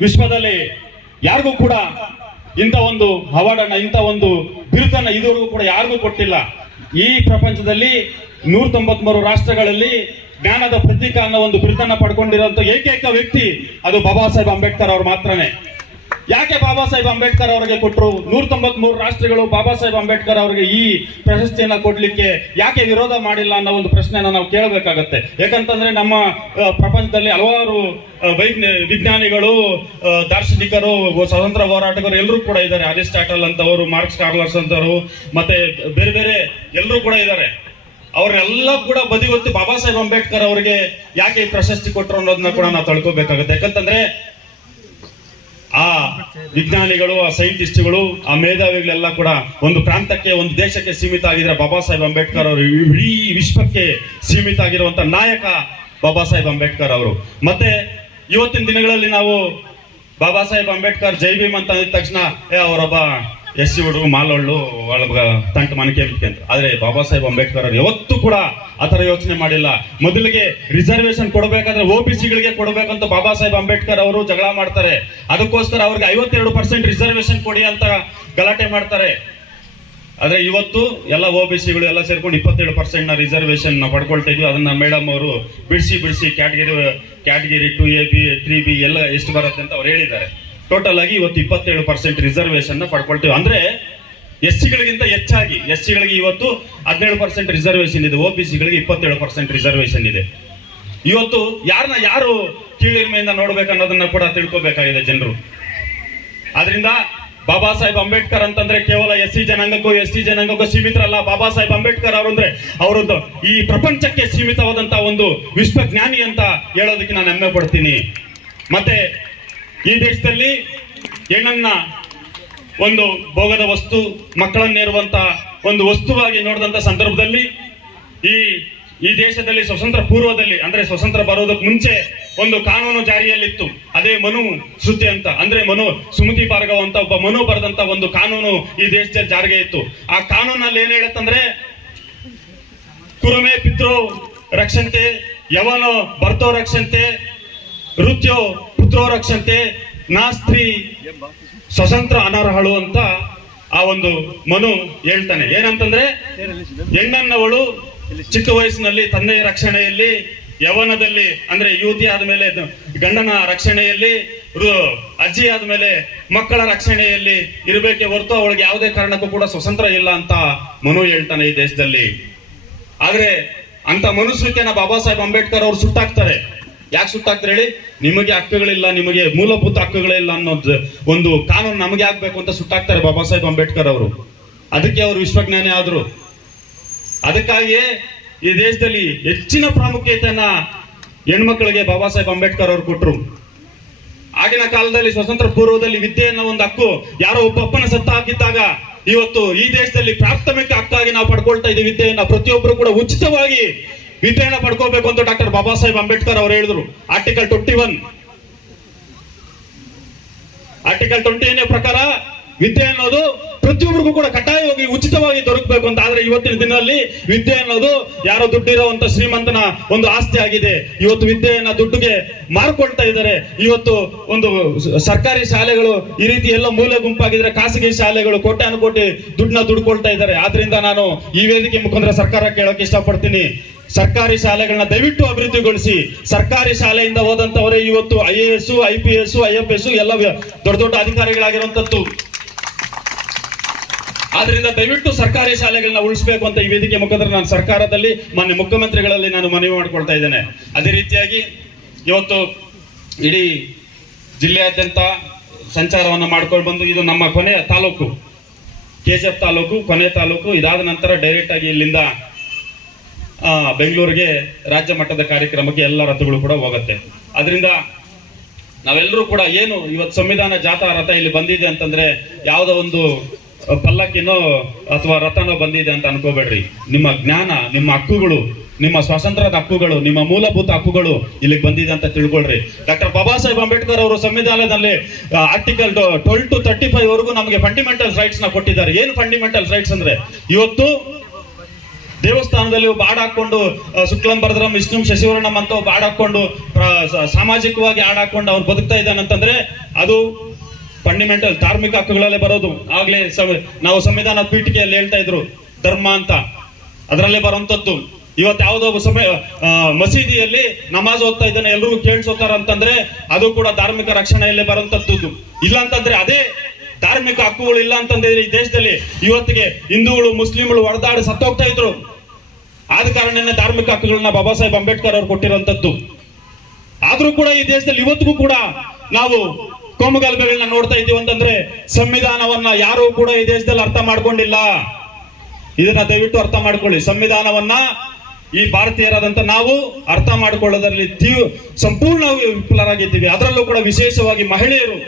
E: ವಿಶ್ವದಲ್ಲಿ ಯಾರಿಗೂ ಕೂಡ ಇಂಥ ಒಂದು ಅವಾರ್ಡ್ ಅನ್ನ ಇಂಥ ಒಂದು ಬಿರುದನ್ನ ಇದುವರೆಗೂ ಕೂಡ ಯಾರಿಗೂ ಕೊಟ್ಟಿಲ್ಲ. ಈ ಪ್ರಪಂಚದಲ್ಲಿ ನೂರ ತೊಂಬತ್ಮೂರು ರಾಷ್ಟ್ರಗಳಲ್ಲಿ ಜ್ಞಾನದ ಪ್ರತೀಕ ಅನ್ನೋ ಒಂದು ಬಿರುದನ್ನ ಪಡ್ಕೊಂಡಿರುವಂತ ಏಕೈಕ ವ್ಯಕ್ತಿ ಅದು ಬಾಬಾ ಸಾಹೇಬ್ ಅಂಬೇಡ್ಕರ್ ಅವ್ರು ಮಾತ್ರನೇ. ಯಾಕೆ ಬಾಬಾ ಸಾಹೇಬ್ ಅಂಬೇಡ್ಕರ್ ಅವರಿಗೆ ಕೊಟ್ಟರು ನೂರ ತೊಂಬತ್ಮೂರು ರಾಷ್ಟ್ರಗಳು ಬಾಬಾ ಸಾಹೇಬ್ ಅಂಬೇಡ್ಕರ್ ಅವರಿಗೆ ಈ ಪ್ರಶಸ್ತಿಯನ್ನ ಕೊಡ್ಲಿಕ್ಕೆ ಯಾಕೆ ವಿರೋಧ ಮಾಡಿಲ್ಲ ಅನ್ನೋ ಒಂದು ಪ್ರಶ್ನೆಯನ್ನ ನಾವು ಕೇಳಬೇಕಾಗತ್ತೆ. ಯಾಕಂತಂದ್ರೆ ನಮ್ಮ ಪ್ರಪಂಚದಲ್ಲಿ ಹಲವಾರು ವಿಜ್ಞಾನಿಗಳು ದಾರ್ಶನಿಕರು ಸ್ವತಂತ್ರ ಹೋರಾಟಗಾರರು ಎಲ್ಲರೂ ಕೂಡ ಇದ್ದಾರೆ. ಅರಿಸ್ಟಾಟಲ್ ಅಂತವರು, ಮಾರ್ಕ್ಸ್ ಕಾರ್ಲರ್ಸ್ ಅಂತವರು, ಮತ್ತೆ ಬೇರೆ ಬೇರೆ ಎಲ್ಲರೂ ಕೂಡ ಇದ್ದಾರೆ. ಅವ್ರನ್ನೆಲ್ಲ ಕೂಡ ಬದಿಗೊತ್ತಿ ಬಾಬಾ ಸಾಹೇಬ್ ಅಂಬೇಡ್ಕರ್ ಅವರಿಗೆ ಯಾಕೆ ಈ ಪ್ರಶಸ್ತಿ ಕೊಟ್ಟರು ಅನ್ನೋದನ್ನ ಕೂಡ ನಾವು ತಳ್ಕೋಬೇಕಾಗುತ್ತೆ. ಯಾಕಂತಂದ್ರೆ ಆ ವಿಜ್ಞಾನಿಗಳು, ಆ ಸೈಂಟಿಸ್ಟ್ಗಳು, ಆ ಮೇಧಾವಿಗಳೆಲ್ಲ ಕೂಡ ಒಂದು ಪ್ರಾಂತಕ್ಕೆ, ಒಂದು ದೇಶಕ್ಕೆ ಸೀಮಿತ ಆಗಿದ್ರೆ ಬಾಬಾ ಸಾಹೇಬ್ ಅಂಬೇಡ್ಕರ್ ಅವರು ಇಡೀ ವಿಶ್ವಕ್ಕೆ ಸೀಮಿತ ಆಗಿರುವಂತ ನಾಯಕ ಬಾಬಾ ಸಾಹೇಬ್ ಅಂಬೇಡ್ಕರ್ ಅವರು. ಮತ್ತೆ ಇವತ್ತಿನ ದಿನಗಳಲ್ಲಿ ನಾವು ಬಾಬಾ ಸಾಹೇಬ್ ಅಂಬೇಡ್ಕರ್ ಜೈ ಭೀಮ್ ಅಂತ ಅಂದಿದ ತಕ್ಷಣ, ಏ, ಅವರೊಬ್ಬ ಎಸ್ ಸಿ ಹುಡುಗರು ಮಾಲೊಳ್ಳು ತಂಟ ತಂಟು ಮನಕೆ ಅಂತ. ಆದ್ರೆ ಬಾಬಾ ಸಾಹೇಬ್ ಅಂಬೇಡ್ಕರ್ ಅವರು ಯಾವತ್ತೂ ಕೂಡ ಆತರ ಯೋಚನೆ ಮಾಡಿಲ್ಲ. ಮೊದಲಿಗೆ ರಿಸರ್ವೇಶನ್ ಕೊಡಬೇಕಾದ್ರೆ ಒ ಬಿ ಸಿಗಳಿಗೆ ಕೊಡಬೇಕಂತ ಬಾಬಾ ಸಾಹೇಬ್ ಅಂಬೇಡ್ಕರ್ ಅವರು ಜಗಳ ಮಾಡ್ತಾರೆ. ಅದಕ್ಕೋಸ್ಕರ ಅವ್ರಿಗೆ ಐವತ್ತೆರಡು ಪರ್ಸೆಂಟ್ ರಿಸರ್ವೇಶನ್ ಕೊಡಿ ಅಂತ ಗಲಾಟೆ ಮಾಡ್ತಾರೆ. ಆದ್ರೆ ಇವತ್ತು ಎಲ್ಲ ಒ ಬಿ ಸಿಗಳು ಎಲ್ಲ ಸೇರ್ಕೊಂಡು ಇಪ್ಪತ್ತೇಳು ಪರ್ಸೆಂಟ್ನ ರಿಸರ್ವೇಶನ್ನ ಇದೀವಿ ಅದನ್ನ ಮೇಡಮ್ ಅವರು ಬಿಡಿಸಿ ಬಿಡಿಸಿ category category two A B three B ಎಲ್ಲ ಎಷ್ಟು ಬರುತ್ತೆ ಅಂತ ಅವ್ರು ಹೇಳಿದ್ದಾರೆ. ಟೋಟಲ್ ಆಗಿ ಇವತ್ತು ಇಪ್ಪತ್ತೇಳು ಪರ್ಸೆಂಟ್ ರಿಸರ್ವೇಶನ್ ಪಡ್ಕೊಳ್ತೀವಿ. ಅಂದ್ರೆ ಎಸ್ ಸಿಗಳಿಗಿಂತ ಹೆಚ್ಚಾಗಿ ಎಸ್ ಸಿಗಳಿಗೆ ಇವತ್ತು ಹದಿನೇಳು ಪರ್ಸೆಂಟ್ ರಿಸರ್ವೇಶನ್ ಇದೆ ಒ ಬಿ ಸಿಗಳಿಗೆ ಇಪ್ಪತ್ತೇಳು ಪರ್ಸೆಂಟ್ ರಿಸರ್ವೇಶನ್ ಇದೆ. ಇವತ್ತು ಯಾರನ್ನ ಯಾರು ಕೀಳಿರಿಮೆಯಿಂದ ನೋಡ್ಬೇಕನ್ನೋದನ್ನ ಕೂಡ ತಿಳ್ಕೊಬೇಕಾಗಿದೆ ಜನರು. ಅದರಿಂದ ಬಾಬಾ ಸಾಹೇಬ್ ಅಂಬೇಡ್ಕರ್ ಅಂತಂದ್ರೆ ಕೇವಲ ಎಸ್ ಸಿ ಜನಾಂಗಕ್ಕೂ ಎಸ್ ಟಿ ಜನಾಂಗಕ್ಕೂ ಸೀಮಿತರಲ್ಲ. ಬಾಬಾ ಸಾಹೇಬ್ ಅಂಬೇಡ್ಕರ್ ಅವರು ಅಂದ್ರೆ ಅವರೊಂದು ಈ ಪ್ರಪಂಚಕ್ಕೆ ಸೀಮಿತವಾದಂತಹ ಒಂದು ವಿಶ್ವಜ್ಞಾನಿ ಅಂತ ಹೇಳೋದಕ್ಕೆ ನಾನು ಹೆಮ್ಮೆ ಪಡ್ತೀನಿ. ಮತ್ತೆ ಈ ದೇಶದಲ್ಲಿ ಹೆಣ್ಣನ್ನ ಒಂದು ಭೋಗದ ವಸ್ತು ಮಕ್ಕಳನ್ನೇರುವಂತಹ ಒಂದು ವಸ್ತುವಾಗಿ ನೋಡಿದಂತ ಸಂದರ್ಭದಲ್ಲಿ ಈ ಈ ದೇಶದಲ್ಲಿ ಸ್ವತಂತ್ರ ಪೂರ್ವದಲ್ಲಿ, ಅಂದ್ರೆ ಸ್ವತಂತ್ರ ಬರೋದಕ್ಕೆ ಮುಂಚೆ ಒಂದು ಕಾನೂನು ಜಾರಿಯಲ್ಲಿತ್ತು. ಅದೇ ಮನು ಶ್ರುತಿ ಅಂತ, ಅಂದ್ರೆ ಮನು ಸುಮತಿ ಭಾರ್ಗವ ಅಂತ ಒಬ್ಬ ಮನು ಬರೆದಂತ ಒಂದು ಕಾನೂನು ಈ ದೇಶದಲ್ಲಿ ಜಾರಿಗೆ ಇತ್ತು. ಆ ಕಾನೂನಲ್ಲಿ ಏನ್ ಹೇಳತ್ತಂದ್ರೆ, ಕುರುಮೆ ಪಿತೃ ರಕ್ಷಂತೆ, ಯವನೋ ಬರ್ತೋ ರಕ್ಷಂತೆ ಋತ್ಯೋ ಪುತ್ರೋ ರಕ್ಷಂತೆ ನಾಸ್ತ್ರಿ ಸ್ವತಂತ್ರ ಅನರ್ಹಳು ಅಂತ ಆ ಒಂದು ಮನು ಹೇಳ್ತಾನೆ. ಏನಂತಂದ್ರೆ ಹೆಣ್ಣನ್ನವಳು ಚಿಕ್ಕ ವಯಸ್ಸಿನಲ್ಲಿ ತಂದೆಯ ರಕ್ಷಣೆಯಲ್ಲಿ, ಯವನದಲ್ಲಿ, ಅಂದ್ರೆ ಯುವತಿ ಆದ್ಮೇಲೆ ಗಂಡನ ರಕ್ಷಣೆಯಲ್ಲಿ ಅಜ್ಜಿ ಆದ್ಮೇಲೆ ಮಕ್ಕಳ ರಕ್ಷಣೆಯಲ್ಲಿ ಇರಬೇಕೆ ಹೊರತು ಅವಳಿಗೆ ಯಾವುದೇ ಕಾರಣಕ್ಕೂ ಕೂಡ ಸ್ವತಂತ್ರ ಇಲ್ಲ ಅಂತ ಮನು ಹೇಳ್ತಾನೆ ಈ ದೇಶದಲ್ಲಿ. ಆದ್ರೆ ಅಂತ ಮನುಸ್ಮೃತಿಯನ್ನ ಬಾಬಾ ಸಾಹೇಬ್ ಅಂಬೇಡ್ಕರ್ ಅವರು ಸುಟ್ಟಾಕ್ತಾರೆ. ಯಾಕೆ ಸುತ್ತಾಗ್ತಾರೆ ಹೇಳಿ ನಿಮಗೆ ಹಕ್ಕುಗಳಿಲ್ಲ, ನಿಮಗೆ ಮೂಲಭೂತ ಹಕ್ಕುಗಳಿಲ್ಲ ಅನ್ನೋದು ಒಂದು ಕಾನೂನು ನಮಗೆ ಆಗ್ಬೇಕು ಅಂತ ಸುಟ್ಟಾಕ್ತಾರೆ ಬಾಬಾ ಸಾಹೇಬ್ ಅಂಬೇಡ್ಕರ್ ಅವರು. ಅದಕ್ಕೆ ಅವರು ವಿಶ್ವಜ್ಞಾನಿ ಆದ್ರು. ಅದಕ್ಕಾಗಿಯೇ ಈ ದೇಶದಲ್ಲಿ ಹೆಚ್ಚಿನ ಪ್ರಾಮುಖ್ಯತೆಯನ್ನ ಹೆಣ್ಮಕ್ಳಿಗೆ ಬಾಬಾ ಸಾಹೇಬ್ ಅಂಬೇಡ್ಕರ್ ಅವರು ಕೊಟ್ಟರು ಆಗಿನ ಕಾಲದಲ್ಲಿ ಸ್ವತಂತ್ರ ಪೂರ್ವದಲ್ಲಿ ವಿದ್ಯೆ ಅನ್ನೋ ಒಂದು ಹಕ್ಕು ಯಾರೋ ಒಬ್ಬ ಅಪ್ಪನ ಸತ್ತ ಹಾಕಿದ್ದಾಗ ಇವತ್ತು ಈ ದೇಶದಲ್ಲಿ ಪ್ರಾಥಮಿಕ ಹಕ್ಕಾಗಿ ನಾವು ಪಡ್ಕೊಳ್ತಾ ಇದ್ದೀವಿ. ವಿದ್ಯೆಯನ್ನ ಪ್ರತಿಯೊಬ್ಬರು ಕೂಡ ಉಚಿತವಾಗಿ ವಿದ್ಯೆಯನ್ನ ಪಡ್ಕೋಬೇಕು ಅಂತ ಡಾಕ್ಟರ್ ಬಾಬಾ ಸಾಹೇಬ್ ಅಂಬೇಡ್ಕರ್ ಅವರು ಹೇಳಿದ್ರು. Article twenty one article twenty ಪ್ರಕಾರ ವಿದ್ಯೆ ಅನ್ನೋದು ಪ್ರತಿಯೊಬ್ಬರಿಗೂ ಕೂಡ ಕಡ್ಡಾಯವಾಗಿ ಉಚಿತವಾಗಿ ದೊರಕಬೇಕು ಅಂತ. ಆದ್ರೆ ಇವತ್ತಿನ ದಿನದಲ್ಲಿ ವಿದ್ಯೆ ಅನ್ನೋದು ಯಾರೋ ದುಡ್ಡಿರುವಂತ ಶ್ರೀಮಂತನ ಒಂದು ಆಸ್ತಿ ಆಗಿದೆ. ಇವತ್ತು ವಿದ್ಯೆಯನ್ನ ದುಡ್ಡುಗೆ ಮಾರ್ಕೊಳ್ತಾ ಇದ್ದಾರೆ. ಇವತ್ತು ಒಂದು ಸರ್ಕಾರಿ ಶಾಲೆಗಳು ಈ ರೀತಿ ಎಲ್ಲ ಮೂಲೆ ಗುಂಪಾಗಿದ್ರೆ ಖಾಸಗಿ ಶಾಲೆಗಳು ಕೋಟ್ಯಾನುಕೋಟಿ ದುಡ್ಡನ್ನ ದುಡ್ಕೊಳ್ತಾ ಇದ್ದಾರೆ. ಆದ್ರಿಂದ ನಾನು ಈ ವೇದಿಕೆ ಮುಖಾಂತರ ಸರ್ಕಾರ ಕೇಳೋಕೆ ಇಷ್ಟಪಡ್ತೀನಿ. ಸರ್ಕಾರಿ ಶಾಲೆಗಳನ್ನ ದಯವಿಟ್ಟು ಅಭಿವೃದ್ಧಿಗೊಳಿಸಿ. ಸರ್ಕಾರಿ ಶಾಲೆಯಿಂದ ಹೋದಂತವರೇ ಇವತ್ತು I A S, I P S, I F S ಎಲ್ಲ ದೊಡ್ಡ ದೊಡ್ಡ ಅಧಿಕಾರಿಗಳಾಗಿರುವಂತದ್ದು ಆದ್ರಿಂದ ದಯವಿಟ್ಟು ಸರ್ಕಾರಿ ಶಾಲೆಗಳನ್ನ ಉಳಿಸಬೇಕು ಅಂತ ಈ ವೇದಿಕೆ ಮುಖಾಂತರ ನಾನು ಸರ್ಕಾರದಲ್ಲಿ, ಮಾನ್ಯ ಮುಖ್ಯಮಂತ್ರಿಗಳಲ್ಲಿ ನಾನು ಮನವಿ ಮಾಡ್ಕೊಳ್ತಾ ಇದ್ದೇನೆ. ಅದೇ ರೀತಿಯಾಗಿ ಇವತ್ತು ಇಡೀ ಜಿಲ್ಲೆಯಾದ್ಯಂತ ಸಂಚಾರವನ್ನು ಮಾಡ್ಕೊಂಡು ಬಂದು ಇದು ನಮ್ಮ ಕೊನೆಯ ತಾಲೂಕು. ಕೆಜಿಎಫ್ ತಾಲೂಕು, ಕೊನೆ ತಾಲೂಕು, ಇದಾದ ನಂತರ ಡೈರೆಕ್ಟ್ ಆಗಿ ಇಲ್ಲಿಂದ ಆ, ಬೆಂಗಳೂರಿಗೆ ರಾಜ್ಯ ಮಟ್ಟದ ಕಾರ್ಯಕ್ರಮಕ್ಕೆ ಎಲ್ಲ ರಥಗಳು ಕೂಡ ಹೋಗುತ್ತೆ. ಅದರಿಂದ ನಾವೆಲ್ಲರೂ ಕೂಡ ಏನು ಇವತ್ತು ಸಂವಿಧಾನ ಜಾಥಾ ರಥ ಇಲ್ಲಿ ಬಂದಿದೆ ಅಂತಂದ್ರೆ ಯಾವುದೋ ಒಂದು ಪಲ್ಲಕ್ಕಿನೋ ಅಥವಾ ರಥನೋ ಬಂದಿದೆ ಅಂತ ಅನ್ಕೋಬೇಡ್ರಿ. ನಿಮ್ಮ ಜ್ಞಾನ ನಿಮ್ಮ ಹಕ್ಕುಗಳು ನಿಮ್ಮ ಸ್ವಾತಂತ್ರ್ಯದ ಹಕ್ಕುಗಳು ನಿಮ್ಮ ಮೂಲಭೂತ ಹಕ್ಕುಗಳು ಇಲ್ಲಿಗೆ ಬಂದಿದೆ ಅಂತ ತಿಳ್ಕೊಳ್ರಿ. ಡಾಕ್ಟರ್ ಬಾಬಾ ಸಾಹೇಬ್ ಅಂಬೇಡ್ಕರ್ ಅವರು ಸಂವಿಧಾನದಲ್ಲಿ article twelve to thirty five ವರೆಗೂ ನಮಗೆ ಫಂಡಿಮೆಂಟಲ್ ರೈಟ್ಸ್ನ ಕೊಟ್ಟಿದ್ದಾರೆ. ಏನು ಫಂಡಿಮೆಂಟಲ್ ರೈಟ್ಸ್ ಅಂದ್ರೆ ಇವತ್ತು ದೇವಸ್ಥಾನದಲ್ಲಿ ಹಾಡ್ ಹಾಕೊಂಡು ಆ, ಶುಕ್ಲಂ ಭರದ್ರಂ ವಿಷ್ಣು ಶಶಿವರ್ಣಂ ಅಂತ ಒಬ್ಬ ಹಾಕೊಂಡು ಸಾಮಾಜಿಕವಾಗಿ ಹಾಡ್ ಹಾಕೊಂಡು ಅವ್ನು ಬದುಕ್ತಾ ಇದ್ದಾನಂತಂದ್ರೆ ಅದು ಫಂಡಿಮೆಂಟಲ್ ಧಾರ್ಮಿಕ ಹಕ್ಕುಗಳಲ್ಲೇ ಬರೋದು. ಆಗ್ಲೇ ನಾವು ಸಂವಿಧಾನ ಪೀಠಿಕೆಯಲ್ಲಿ ಹೇಳ್ತಾ ಇದ್ರು ಧರ್ಮ ಅಂತ. ಅದರಲ್ಲೇ ಬರುವಂತದ್ದು ಇವತ್ತು ಯಾವುದೋ ಸಮಯ ಮಸೀದಿಯಲ್ಲಿ ನಮಾಜ್ ಓದ್ತಾ ಇದ್ದಾನೆ ಎಲ್ಲರೂ ಕೇಳಿಸೋತಾರ ಅಂತಂದ್ರೆ ಅದು ಕೂಡ ಧಾರ್ಮಿಕ ರಕ್ಷಣೆಯಲ್ಲೇ ಬರುವಂತದ್ದು ಇಲ್ಲ ಅಂತಂದ್ರೆ ಅದೇ ಧಾರ್ಮಿಕ ಹಕ್ಕುಗಳು ಇಲ್ಲ ಅಂತಂದ್ರೆ ಈ ದೇಶದಲ್ಲಿ ಇವತ್ತಿಗೆ ಹಿಂದೂಗಳು ಮುಸ್ಲಿಂಗಳು ಹೊಡೆದಾಡಿ ಸತ್ತೋಗ್ತಾ ಇದ್ರು. ಆದ ಕಾರಣನೇ ಧಾರ್ಮಿಕ ಹಕ್ಕುಗಳನ್ನ ಬಾಬಾ ಸಾಹೇಬ್ ಅಂಬೇಡ್ಕರ್ ಅವರು ಕೊಟ್ಟಿರುವಂತದ್ದು. ಆದ್ರೂ ಕೂಡ ಈ ದೇಶದಲ್ಲಿ ಇವತ್ತಿಗೂ ಕೂಡ ನಾವು ಕೋಮುಗಲಭೆಗಳನ್ನ ನೋಡ್ತಾ ಇದ್ದೀವಿ ಅಂತಂದ್ರೆ ಸಂವಿಧಾನವನ್ನ ಯಾರು ಕೂಡ ಈ ದೇಶದಲ್ಲಿ ಅರ್ಥ ಮಾಡ್ಕೊಂಡಿಲ್ಲ. ಇದನ್ನ ದಯವಿಟ್ಟು ಅರ್ಥ ಮಾಡ್ಕೊಳ್ಳಿ. ಸಂವಿಧಾನವನ್ನ ಈ ಭಾರತೀಯರಾದಂತ ನಾವು ಅರ್ಥ ಮಾಡಿಕೊಳ್ಳೋದ್ರಲ್ಲಿ ತೀವ್ ಸಂಪೂರ್ಣವಾಗಿ ವಿಫಲರಾಗಿದ್ದೀವಿ. ಅದರಲ್ಲೂ ಕೂಡ ವಿಶೇಷವಾಗಿ ಮಹಿಳೆಯರು.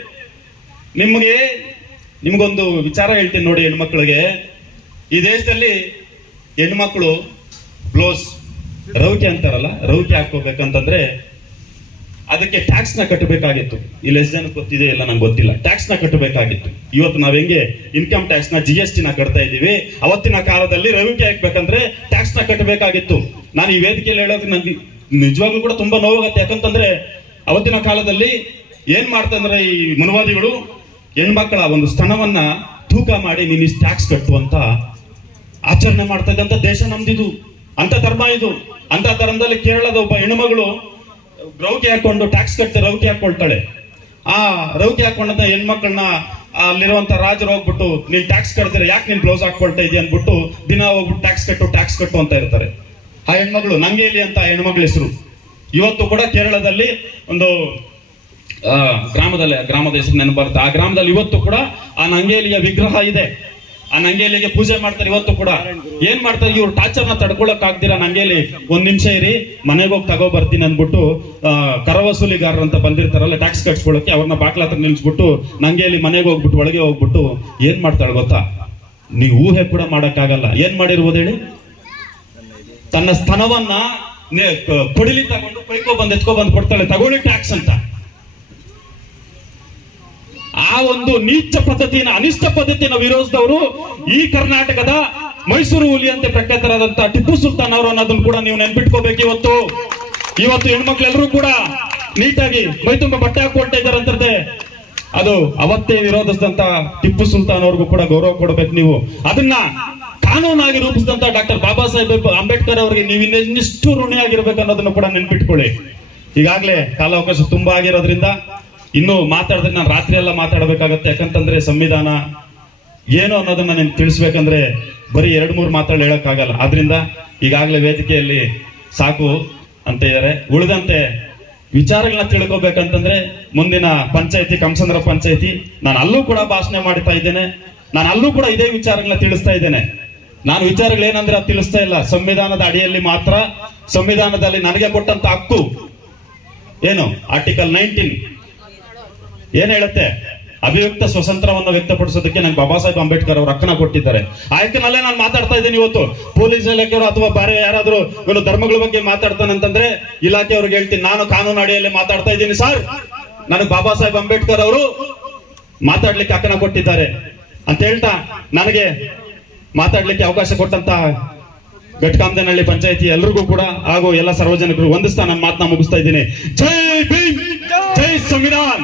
E: ನಿಮಗೆ, ನಿಮ್ಗೊಂದು ವಿಚಾರ ಹೇಳ್ತೀನಿ ನೋಡಿ ಹೆಣ್ಮಕ್ಳಿಗೆ. ಈ ದೇಶದಲ್ಲಿ ಹೆಣ್ಮಕ್ಳು ಬ್ಲೌಸ್ ರೌಕೆ ಅಂತಾರಲ್ಲ ರೌಕೆ ಹಾಕೋಬೇಕಂತಂದ್ರೆ ಅದಕ್ಕೆ ಟ್ಯಾಕ್ಸ್ನ ಕಟ್ಟಬೇಕಾಗಿತ್ತು. ಇಲ್ಲಿ ಎಷ್ಟು ಜನಕ್ಕೆ ಗೊತ್ತಿದೆ ಇಲ್ಲ ನಂಗೆ ಗೊತ್ತಿಲ್ಲ. ಟ್ಯಾಕ್ಸ್ನ ಕಟ್ಟಬೇಕಾಗಿತ್ತು. ಇವತ್ತು ನಾವ್ ಹೆಂಗೆ ಇನ್ಕಮ್ ಟ್ಯಾಕ್ಸ್ನ ಜಿ ಎಸ್ ಟಿ ನ ಕಟ್ತಾ ಇದೀವಿ ಅವತ್ತಿನ ಕಾಲದಲ್ಲಿ ರವಿಕೆ ಹಾಕ್ಬೇಕಂದ್ರೆ ಟ್ಯಾಕ್ಸ್ನ ಕಟ್ಟಬೇಕಾಗಿತ್ತು. ನಾನು ಈ ವೇದಿಕೆಯಲ್ಲಿ ಹೇಳೋದು ನನಗೆ ನಿಜವಾಗ್ಲೂ ಕೂಡ ತುಂಬಾ ನೋವಾಗುತ್ತೆ. ಯಾಕಂತಂದ್ರೆ ಅವತ್ತಿನ ಕಾಲದಲ್ಲಿ ಏನ್ ಮಾಡ್ತಂದ್ರೆ ಈ ಮನುವಾದಿಗಳು ಹೆಣ್ಮಕ್ಳ ಒಂದು ಸ್ಥಾನವನ್ನ ತೂಕ ಮಾಡಿ ನೀನು ಟ್ಯಾಕ್ಸ್ ಕಟ್ಟು ಅಂತ ಆಚರಣೆ ಮಾಡ್ತಕ್ಕಂಥ ದೇಶ ನಮ್ದಿದು. ಅಂತ ಧರ್ಮ ಇದು. ಅಂತ ಧರ್ಮದಲ್ಲಿ ಕೇರಳದ ಒಬ್ಬ ಹೆಣ್ಮಗಳು ರೌಕೆ ಹಾಕೊಂಡು ಟ್ಯಾಕ್ಸ್ ಕಟ್ಟಿ ರೌಕೆ ಹಾಕೊಳ್ತಾಳೆ. ಆ ರೌಕೆ ಹಾಕೊಂಡಂತ ಹೆಣ್ಮಕ್ಳನ್ನ ಅಲ್ಲಿರುವಂತ ರಾಜರು ಹೋಗ್ಬಿಟ್ಟು, ನೀನ್ ಟ್ಯಾಕ್ಸ್ ಕಟ್ತೀರ? ಯಾಕೆ ನೀನ್ ಬ್ಲೌಸ್ ಹಾಕೊಳ್ತಾ ಇದೆಯಾ? ಅಂದ್ಬಿಟ್ಟು ದಿನ ಹೋಗ್ಬಿಟ್ಟು ಟ್ಯಾಕ್ಸ್ ಕಟ್ಟು ಟ್ಯಾಕ್ಸ್ ಕಟ್ಟು ಅಂತ ಇರ್ತಾರೆ. ಆ ಹೆಣ್ಮಗಳು ನಂಗೇಲಿ ಅಂತ ಹೆಣ್ಮಗಳ ಹೆಸರು. ಇವತ್ತು ಕೂಡ ಕೇರಳದಲ್ಲಿ ಒಂದು ಗ್ರಾಮದಲ್ಲಿ, ಗ್ರಾಮದ ಹೆಸರು ನೆನಪು ಬರುತ್ತೆ ಆ ಗ್ರಾಮದಲ್ಲಿ ಇವತ್ತು ಕೂಡ ಆ ನಂಗೇಲಿಯ ವಿಗ್ರಹ ಇದೆ. ಆ ನಂಗೇಲಿಗೆ ಪೂಜೆ ಮಾಡ್ತಾರೆ ಇವತ್ತು ಕೂಡ? ಏನ್ ಮಾಡ್ತಾರೆ? ಇವ್ರು ಟಾರ್ಚರ್ನ ತಡ್ಕೊಳಕ್ ಆಗ್ದಿರ ನಂಗೇಲಿ ಒಂದ್ ನಿಮಿಷ ಇರಿ, ಮನೆಗೆ ಹೋಗಿ ತಗೋ ಬರ್ತೀನಿ ಅಂದ್ಬಿಟ್ಟು ಕರ ವಸೂಲಿಗಾರರು ಅಂತ ಬಂದಿರ್ತಾರಲ್ಲ ಟ್ಯಾಕ್ಸ್ ಕಟ್ಸ್ಕೊಳಕ್ಕೆ ಅವ್ರನ್ನ ಬಾಕ್ಲ ಹತ್ರ ನಿಲ್ಸ್ಬಿಟ್ಟು ನಂಗೇಲಿ ಮನೆಗೆ ಹೋಗ್ಬಿಟ್ಟು, ಒಳಗೆ ಹೋಗ್ಬಿಟ್ಟು ಏನ್ ಮಾಡ್ತಾಳೆ ಗೊತ್ತಾ? ನೀವು ಊಹೆ ಕೂಡ ಮಾಡಕ್ಕಾಗಲ್ಲ. ಏನ್ ಮಾಡಿರ್ಬೋದು ಹೇಳಿ? ತನ್ನ ಸ್ತನವನ್ನ ಕೊಡಿಲಿ ತಗೊಂಡು ಕೈಕೋ ಬಂದ್ ಎತ್ಕೊ ಬಂದ್ ಕೊಡ್ತಾಳೆ. ತಗೊಳ್ಳಿ ಟ್ಯಾಕ್ಸ್ ಅಂತ. ಆ ಒಂದು ನೀಚ ಪದ್ಧತಿನ ಅನಿಷ್ಟ ಪದ್ಧತಿನ ವಿರೋಧಿಸಿದವರು ಈ ಕರ್ನಾಟಕದ ಮೈಸೂರು ಹುಲಿ ಅಂತ ಪ್ರಖ್ಯಾತರಾದಂತ ಟಿಪ್ಪು ಸುಲ್ತಾನ್ ಅವರು ಅನ್ನೋದನ್ನ ಕೂಡ ನೀವು ನೆನ್ಪಿಟ್ಕೋಬೇಕು ಇವತ್ತು. ಇವತ್ತು ಹೆಣ್ಮಕ್ಳೆಲ್ಲರೂ ಕೂಡ ನೀಟಾಗಿ ಮೈ ತುಂಬ ಬಟ್ಟೆ ಹಾಕೊಳ್ತಾ ಇದ್ದಾರಂತಂದ್ರೆ ಅದು ಅವತ್ತೇ ವಿರೋಧಿಸಿದಂತ ಟಿಪ್ಪು ಸುಲ್ತಾನ್ ಅವ್ರಿಗೂ ಕೂಡ ಗೌರವ ಕೊಡಬೇಕು ನೀವು. ಅದನ್ನ ಕಾನೂನಾಗಿ ರೂಪಿಸಿದಂತ ಡಾಕ್ಟರ್ ಬಾಬಾ ಸಾಹೇಬ್ ಅಂಬೇಡ್ಕರ್ ಅವರಿಗೆ ನೀವು ಇನ್ನೆಷ್ಟು ಋಣಿಯಾಗಿರ್ಬೇಕು ಅನ್ನೋದನ್ನು ಕೂಡ ನೆನ್ಪಿಟ್ಕೊಳ್ಳಿ. ಈಗಾಗಲೇ ಕಾಲಾವಕಾಶ ತುಂಬಾ ಆಗಿರೋದ್ರಿಂದ ಇನ್ನು ಮಾತಾಡಿದ್ರೆ ನಾನು ರಾತ್ರಿ ಎಲ್ಲ ಮಾತಾಡಬೇಕಾಗತ್ತೆ. ಯಾಕಂತಂದ್ರೆ ಸಂವಿಧಾನ ಏನು ಅನ್ನೋದನ್ನ ನಿಮ್ಗೆ ತಿಳಿಸ್ಬೇಕಂದ್ರೆ ಬರೀ ಎರಡು ಮೂರು ಮಾತಾಡಿ ಹೇಳಕ್ಕಾಗಲ್ಲ. ಆದ್ರಿಂದ ಈಗಾಗಲೇ ವೇದಿಕೆಯಲ್ಲಿ ಸಾಕು ಅಂತ ಇದ್ದಾರೆ ಉಳಿದಂತೆ ವಿಚಾರಗಳನ್ನ ತಿಳ್ಕೊಬೇಕಂತಂದ್ರೆ ಮುಂದಿನ ಪಂಚಾಯತಿ ಕಂಸಂದ್ರ ಪಂಚಾಯತಿ, ನಾನು ಅಲ್ಲೂ ಕೂಡ ಭಾಷಣ ಮಾಡ್ತಾ ಇದ್ದೇನೆ. ನಾನು ಅಲ್ಲೂ ಕೂಡ ಇದೇ ವಿಚಾರಗಳನ್ನ ತಿಳಿಸ್ತಾ ಇದ್ದೇನೆ. ನಾನು ವಿಚಾರಗಳೇನಂದ್ರೆ ಅದು ತಿಳಿಸ್ತಾ ಇಲ್ಲ. ಸಂವಿಧಾನದ ಅಡಿಯಲ್ಲಿ ಮಾತ್ರ, ಸಂವಿಧಾನದಲ್ಲಿ ನನಗೆ ಕೊಟ್ಟಂತ ಹಕ್ಕು ಏನು? ಆರ್ಟಿಕಲ್ ನೈನ್ಟೀನ್ ಏನ್ ಹೇಳುತ್ತೆ? ಅಭಿವ್ಯಕ್ತ ಸ್ವತಂತ್ರವನ್ನು ವ್ಯಕ್ತಪಡಿಸೋದಕ್ಕೆ ನಂಗೆ ಬಾಬಾ ಸಾಹೇಬ್ ಅಂಬೇಡ್ಕರ್ ಅವರು ಅಕ್ಕನ ಕೊಟ್ಟಿದ್ದಾರೆ. ಆ ಹಕ್ಕಿನಲ್ಲೇ ನಾನು ಮಾತಾಡ್ತಾ ಇದ್ದೀನಿ ಇವತ್ತು. ಪೊಲೀಸ್ ಇಲಾಖೆಯವರು ಅಥವಾ ಬೇರೆ ಯಾರಾದರೂ ಇವನು ಧರ್ಮಗಳ ಬಗ್ಗೆ ಮಾತಾಡ್ತಾನೆ ಅಂತಂದ್ರೆ ಇಲಾಖೆಯವ್ರಿಗೆ ಹೇಳ್ತೀನಿ. ನಾನು ಕಾನೂನು ಅಡಿಯಲ್ಲಿ ಮಾತಾಡ್ತಾ ಇದ್ದೀನಿ ಸರ್. ನನಗೆ ಬಾಬಾ ಸಾಹೇಬ್ ಅಂಬೇಡ್ಕರ್ ಅವರು ಮಾತಾಡ್ಲಿಕ್ಕೆ ಅಕ್ಕನ ಕೊಟ್ಟಿದ್ದಾರೆ. ಅಂತ ಹೇಳ್ತಾ ನನಗೆ ಮಾತಾಡ್ಲಿಕ್ಕೆ ಅವಕಾಶ ಕೊಟ್ಟಂತ ಘಟ್ಕಾಮದೇನಹಳ್ಳಿ ಪಂಚಾಯತಿ ಎಲ್ರಿಗೂ ಕೂಡ ಹಾಗೂ ಎಲ್ಲ ಸಾರ್ವಜನಿಕರು ಒಂದಿಸ್ತಾ ನನ್ನ ಮಾತನ್ನ ಮುಗಿಸ್ತಾ ಇದ್ದೀನಿ. ಜೈ ಭೀಮ್! ಜೈ ಸಂವಿಧಾನ್!